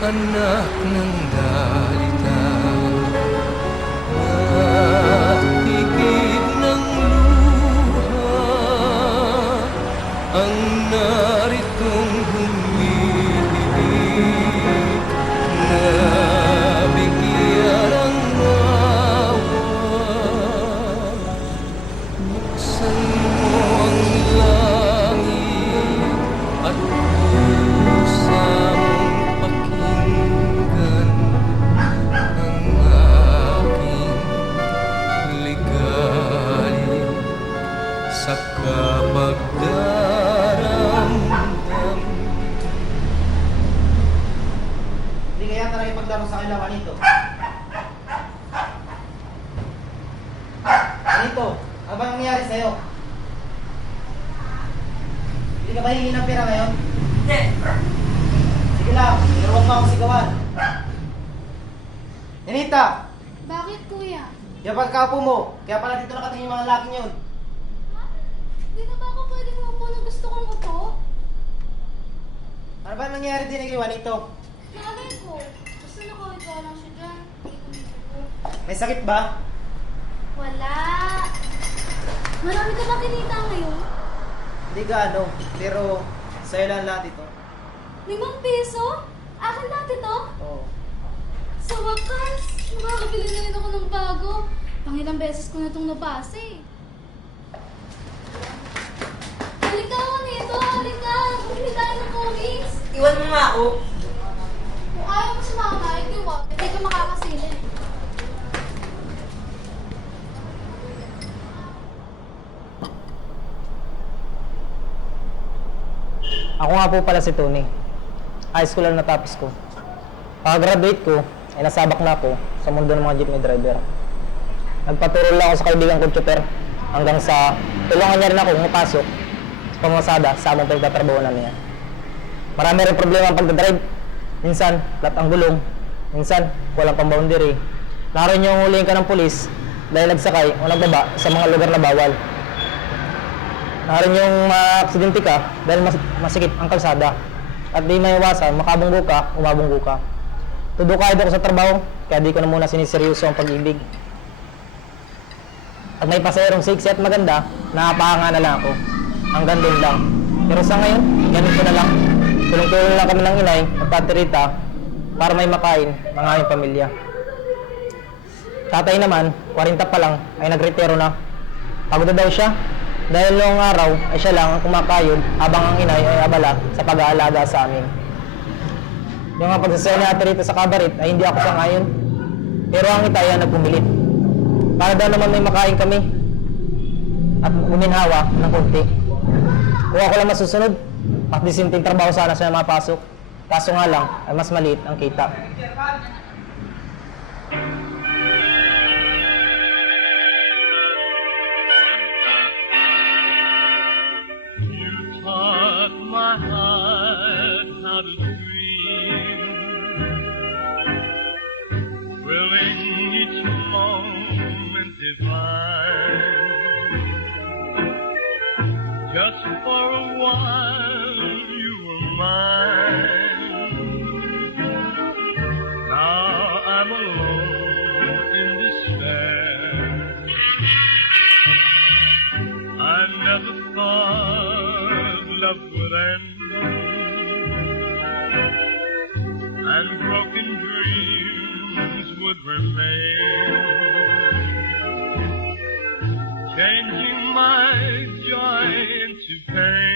anak ng dalita, matigid ng luha ang naritong humihiling na bigyan ang awa. Buksan mo ang langit at pusa mong pakinggan ang aking ligali sa kapagdaramdam. Hindi kaya yata nakipaglaro sa kailangan nito. Anito, ano ba nangyayari sa'yo? Hindi ka ba hihingi ng pera ngayon? Hindi. Sige lang, pero huwag mo akong sigawan. Anita, Bakit, kuya? yung pagkapo mo, kaya pala dito nakatingin yung mga lalaking yun. Hindi na ba ako pwede umupo na gusto kong upo? Ano ba nangyayari din kay Juanito? Malay ko. Basta nakawagawa lang siya dyan. Hindi ko nito. May sakit ba? Wala. Marami ka ba kinita ngayon? Hindi gaano, pero sa'yo lang lahat ito. 5 piso? Akin lahat ito? Oo. Sa wakas, makakabili na rin ako ng bago. Pangilang beses ko na itong nabasa eh. Halika ako nito, halika. Bumili tayo ng cookies. Iwan mo nga ako. Kung ayaw mo sumama, hindi wag. Hindi ka makakasilin. Ako nga po pala si Tony. High school lang natapos ko. Pag-graduate ko, ay nasabak na ako sa mundo ng mga jeepney driver. Nagpaturo lang ako sa kaibigan kong chopper hanggang sa tulungan niya rin ako mapasok sa pamasada sa among pagtatrabaho niya. Marami rin problema ang pagdadrive. Minsan, flat ang gulong. Minsan, walang pang boundary. Naroon yung huliin ka ng pulis dahil nagsakay o nagbaba sa mga lugar na bawal. Naroon yung maaksidente ka dahil masikip ang kalsada. At di maiwasan, makabunggo ka, umabunggo ka. Tudukahid ako sa trabaho, kaya di ko na muna siniseryoso ang pag-ibig. At may pasayerong sexy at maganda, nakapahanga na lang ako. Hanggang doon lang. Pero sa ngayon, ganito na lang. Tulong-tulong lang kami ng inay at patirita para may makain ng aming pamilya. Tatay naman, 40 pa lang, ay nagretiro na. Pagod na daw siya. Dahil noong araw ay siya lang ang kumakayod habang ang inay ay abala sa pag-aalaga sa amin. Yung nga pagsasaya ni Ate Rita sa kabaret ay hindi ako sangayon. Pero ang itay ang nagpumilit. Para daw naman may makain kami at guminhawa ng konti. Kung ako lang masusunod, at disinting trabaho sana siya mapasok. Kaso nga lang ay mas maliit ang kita. Taught my heart how to dream, thrilling each moment divine. Just for a while you were mine. Now I'm alone in despair. I never thought love would end, and broken dreams would remain, changing my joy into pain.